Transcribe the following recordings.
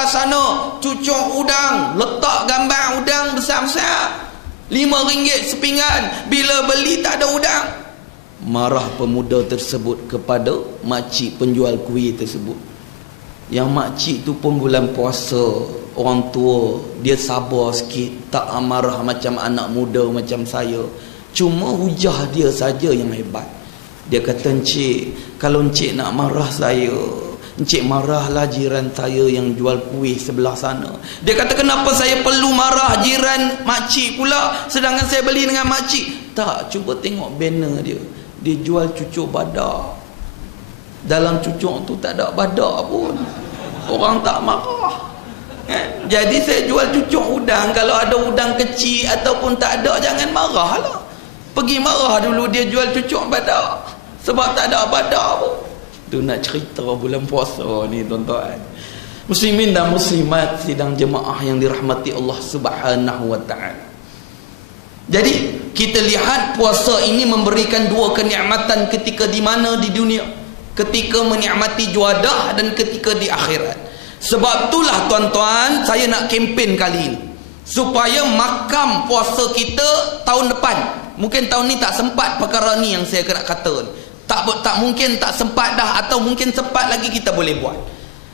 atas sana cucuk udang, letak gambar udang besar-besar, RM5 sepinggan. Bila beli tak ada udang. Marah pemuda tersebut kepada makcik penjual kuih tersebut. Yang makcik tu pun bulan puasa, orang tua, dia sabar sikit, tak amarah macam anak muda macam saya. Cuma hujah dia saja yang hebat. Dia kata, encik, kalau encik nak marah saya, encik marahlah jiran saya yang jual kuih sebelah sana. Dia kata, kenapa saya perlu marah jiran makcik pula, sedangkan saya beli dengan makcik? Tak, cuba tengok banner dia. Dia jual cucuk badak. Dalam cucuk tu tak ada badak pun. Orang tak marah. Jadi saya jual cucuk udang. Kalau ada udang kecil ataupun tak ada, jangan marahlah. Pergi marah dulu dia jual cucuk badak. Sebab tak ada badak pun. Tu nak cerita bulan puasa ni tuan-tuan. Muslimin dan muslimat sidang jemaah yang dirahmati Allah Subhanahu wa taala. Jadi kita lihat puasa ini memberikan dua kenikmatan ketika di mana di dunia. Ketika menikmati juadah dan ketika di akhirat. Sebab itulah tuan-tuan, saya nak kempen kali ini supaya makam puasa kita tahun depan. Mungkin tahun ni tak sempat perkara ni yang saya nak kata ni. Tak mungkin tak sempat dah, atau mungkin sempat lagi kita boleh buat.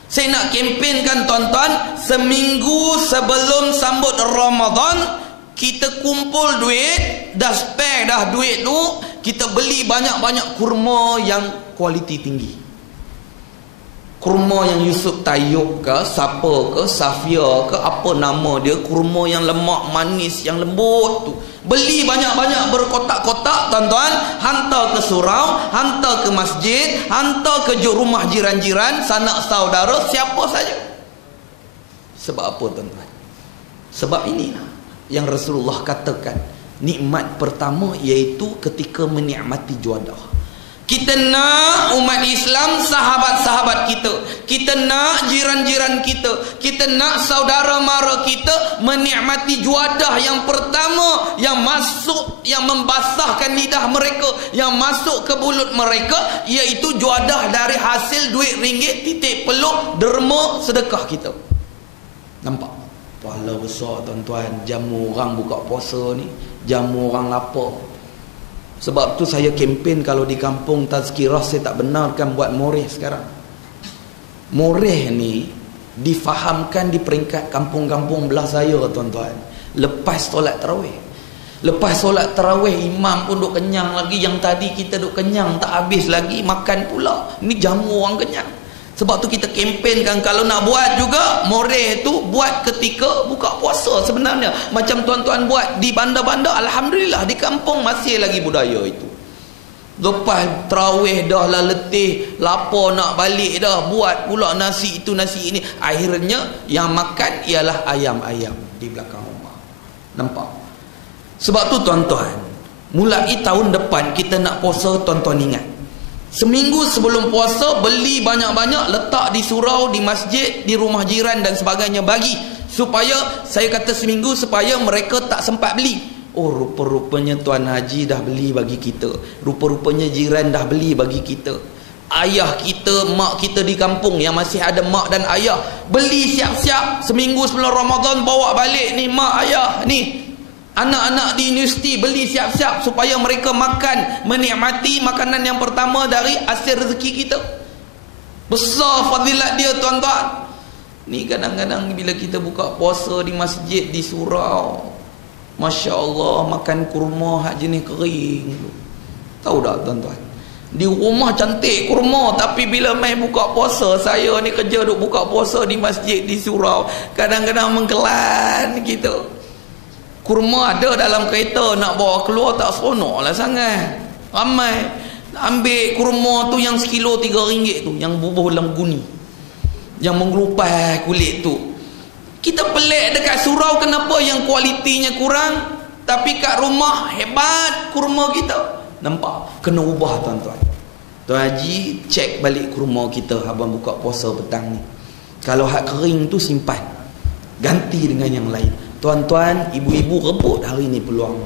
Saya nak kempenkan tuan-tuan, seminggu sebelum sambut Ramadan, kita kumpul duit, dah spare dah duit tu, kita beli banyak-banyak kurma yang kualiti tinggi. Kurma yang Yusuf Tayyub ke, siapa ke, Safia ke, apa nama dia, kurma yang lemak manis, yang lembut tu. Beli banyak-banyak berkotak-kotak tuan-tuan, hantar ke surau, hantar ke masjid, hantar ke rumah jiran-jiran, sanak saudara, siapa saja. Sebab apa tuan-tuan? Sebab inilah yang Rasulullah katakan, nikmat pertama iaitu ketika menikmati juadah. Kita nak umat Islam, sahabat-sahabat kita, kita nak jiran-jiran kita, kita nak saudara mara kita menikmati juadah yang pertama, yang masuk, yang membasahkan lidah mereka, yang masuk ke mulut mereka, iaitu juadah dari hasil duit ringgit, titik peluk, derma, sedekah kita. Nampak? Pahala besar tuan-tuan, jamu orang buka puasa ni, jamu orang lapar. Sebab tu saya kempen kalau di kampung Tazkirah, saya tak benarkan buat moreh sekarang. Moreh ni difahamkan di peringkat kampung-kampung belah saya tuan-tuan, lepas solat tarawih. Lepas solat tarawih imam pun duk kenyang lagi, yang tadi kita duk kenyang tak habis lagi, makan pula. Ni jamu orang kenyang. Sebab tu kita kempenkan kalau nak buat juga moreh tu buat ketika buka puasa sebenarnya. Macam tuan-tuan buat di bandar-bandar, alhamdulillah di kampung masih lagi budaya itu. Lepas tarawih dah lah letih, lapar nak balik dah, buat pula nasi itu nasi ini. Akhirnya yang makan ialah ayam-ayam di belakang rumah. Nampak? Sebab tu tuan-tuan, mulai tahun depan kita nak puasa, tuan-tuan ingat, seminggu sebelum puasa beli banyak-banyak, letak di surau, di masjid, di rumah jiran dan sebagainya, bagi supaya, saya kata seminggu supaya mereka tak sempat beli. Oh, rupa-rupanya Tuan Haji dah beli bagi kita, rupa-rupanya jiran dah beli bagi kita, ayah kita, mak kita di kampung yang masih ada mak dan ayah, beli siap-siap seminggu sebelum Ramadan, bawa balik ni mak ayah ni. Anak-anak di universiti beli siap-siap supaya mereka makan, menikmati makanan yang pertama dari hasil rezeki kita. Besar fadilat dia tuan-tuan. Ni kadang-kadang bila kita buka puasa di masjid, di surau, Masya Allah, makan kurma hak jenis kering. Tahu tak tuan-tuan? Di rumah cantik kurma, tapi bila main buka puasa, saya ni kerja duk buka puasa di masjid, di surau, kadang-kadang mengkelan gitu. Kurma ada dalam kereta, nak bawa keluar tak seronok lah sangat. Ramai ambil kurma tu yang sekilo RM3 tu, yang bubuh dalam guni, yang mengelupas kulit tu. Kita pelik dekat surau kenapa yang kualitinya kurang, tapi kat rumah hebat kurma kita. Nampak? Kena ubah tuan-tuan. Tuan Haji cek balik kurma kita abang buka puasa petang ni. Kalau hak kering tu simpan, ganti dengan yang lain. Tuan-tuan, ibu-ibu rebut hari ni peluang.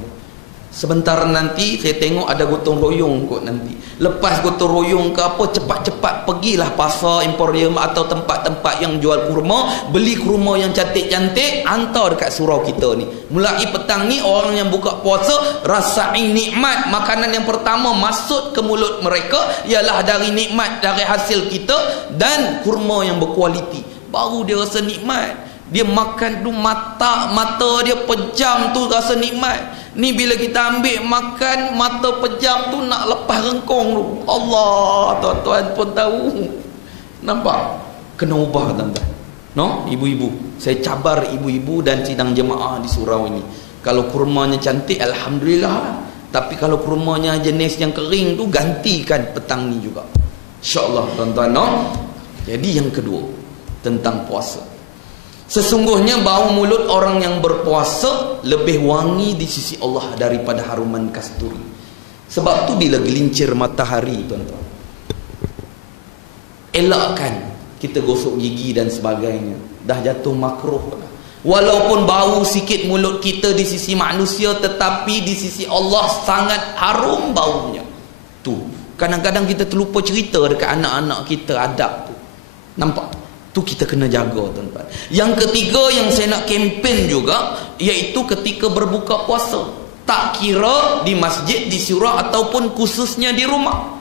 Sebentar nanti saya tengok ada gotong royong kot nanti. Lepas gotong royong ke apa, cepat-cepat pergilah pasar Emporium atau tempat-tempat yang jual kurma, beli kurma yang cantik-cantik, hantar dekat surau kita ni. Mulai petang ni orang yang buka puasa rasain nikmat. Makanan yang pertama masuk ke mulut mereka ialah dari nikmat, dari hasil kita dan kurma yang berkualiti. Baru dia rasa nikmat. Dia makan tu mata dia pejam tu rasa nikmat. Ni bila kita ambil makan mata pejam tu nak lepas rengkong tu. Allah, tuan-tuan pun tahu. Nampak? Kena ubah tuan-tuan. No, ibu-ibu. Saya cabar ibu-ibu dan sidang jemaah di surau ini. Kalau kurmanya cantik, alhamdulillah. Tapi kalau kurmanya jenis yang kering tu, gantikan petang ni juga. InsyaAllah tuan-tuan, no? Jadi yang kedua, tentang puasa. Sesungguhnya bau mulut orang yang berpuasa lebih wangi di sisi Allah daripada haruman kasturi. Sebab tu bila gelincir matahari tuan-tuan, elakkan kita gosok gigi dan sebagainya. Dah jatuh makruh. Walaupun bau sikit mulut kita di sisi manusia, tetapi di sisi Allah sangat harum baunya. Tu kadang-kadang kita terlupa cerita dekat anak-anak kita adab tu. Nampak? Tu kita kena jaga tuan-tuan. Yang ketiga yang saya nak kempen juga, iaitu ketika berbuka puasa. Tak kira di masjid, di surau ataupun khususnya di rumah.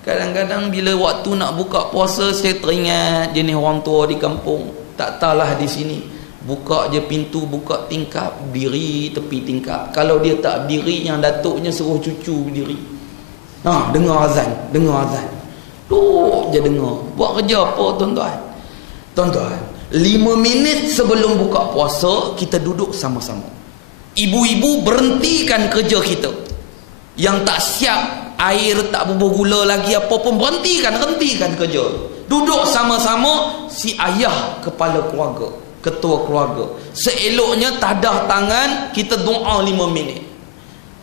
Kadang-kadang bila waktu nak buka puasa, saya teringat jenis orang tua di kampung. Tak tahulah di sini. Buka je pintu, buka tingkap, diri tepi tingkap. Kalau dia tak berdiri, yang datuknya suruh cucu berdiri. Dengar azan, dengar azan. Duk je dengar. Buat kerja apa tuan-tuan? Tuan-tuan, 5 minit sebelum buka puasa, kita duduk sama-sama. Ibu-ibu berhentikan kerja kita. Yang tak siap, air tak bubuh gula lagi apa pun, hentikan kerja. Duduk sama-sama, si ayah kepala keluarga, ketua keluarga. Seeloknya tadah tangan, kita doa 5 minit.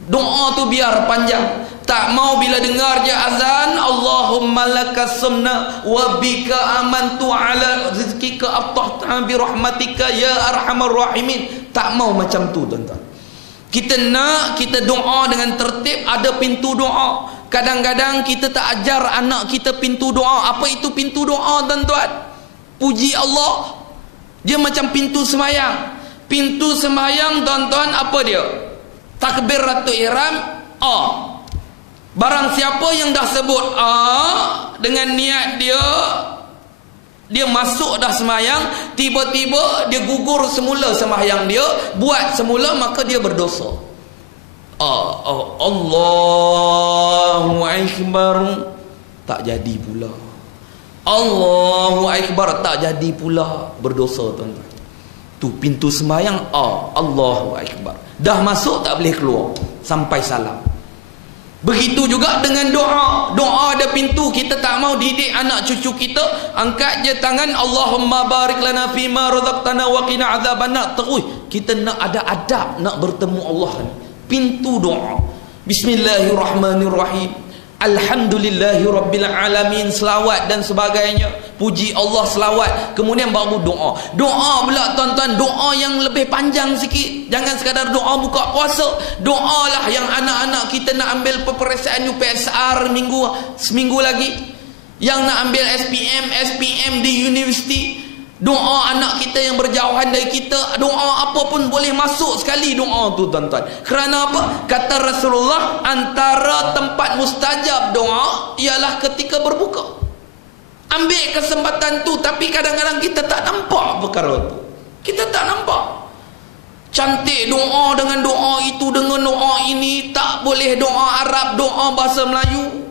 Doa tu biar panjang. Tak mau bila dengar je azan, Allahumma lakas sumna wa bika amantu ala rizkika aftahta bi rahmatika ya arhamar rahimin. Tak mau macam tu tuan-tuan. Kita nak kita doa dengan tertib, ada pintu doa. Kadang-kadang kita tak ajar anak kita pintu doa. Apa itu pintu doa tuan-tuan? Puji Allah. Dia macam pintu sembahyang. Pintu sembahyang tuan-tuan apa dia? Takbiratul ihram barang siapa yang dah sebut dengan niat dia masuk dah sembahyang, tiba-tiba dia gugur semula sembahyang dia, buat semula, maka dia berdosa. Allahu Akbar, tak jadi pula. Allahu Akbar, tak jadi pula, berdosa tuan-tuan. Tu pintu sembahyang, Allahu Akbar, dah masuk tak boleh keluar sampai salam. Begitu juga dengan doa. Doa ada pintu. Kita tak mau didik anak cucu kita, angkat je tangan, Allahumma barik lana fima razaqtana wa qina azabannar. Terus kita nak ada adab nak bertemu Allah ni. Pintu doa. Bismillahirrahmanirrahim. Alhamdulillahi Rabbil Alamin, selawat dan sebagainya, puji Allah, selawat, kemudian baru doa. Doa pula tuan-tuan, doa yang lebih panjang sikit. Jangan sekadar doa buka puasa. Doalah yang anak-anak kita nak ambil peperiksaan UPSR seminggu lagi, yang nak ambil SPM di universiti. Doa anak kita yang berjauhan dari kita, doa apa pun boleh masuk sekali doa tu tuan-tuan. Kerana apa? Kata Rasulullah, antara tempat mustajab doa ialah ketika berbuka. Ambil kesempatan tu. Tapi kadang-kadang kita tak nampak perkara tu. Kita tak nampak. Cantik doa dengan doa itu, dengan doa ini. Tak boleh doa Arab, doa bahasa Melayu.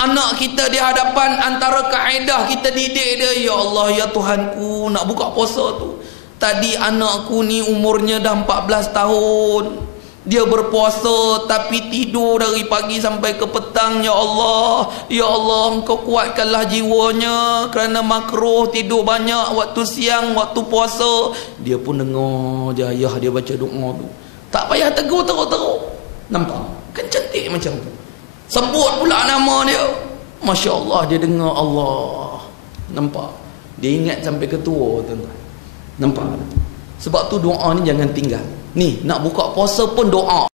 Anak kita di hadapan, antara kaedah kita didik dia, ya Allah, ya Tuhanku, nak buka puasa tu. Tadi anakku ni umurnya dah 14 tahun. Dia berpuasa tapi tidur dari pagi sampai ke petang. Ya Allah, ya Allah, Engkau kuatkanlah jiwanya, kerana makruh tidur banyak waktu siang, waktu puasa. Dia pun dengar je ayah dia baca doa tu. Tak payah tegur teruk-teruk. Nampak? Kan cantik macam tu. Sebut pula nama dia. Masya Allah, dia dengar Allah. Nampak? Dia ingat sampai ketua tuan-tuan. Nampak? Sebab tu doa ni jangan tinggal. Ni nak buka puasa pun doa.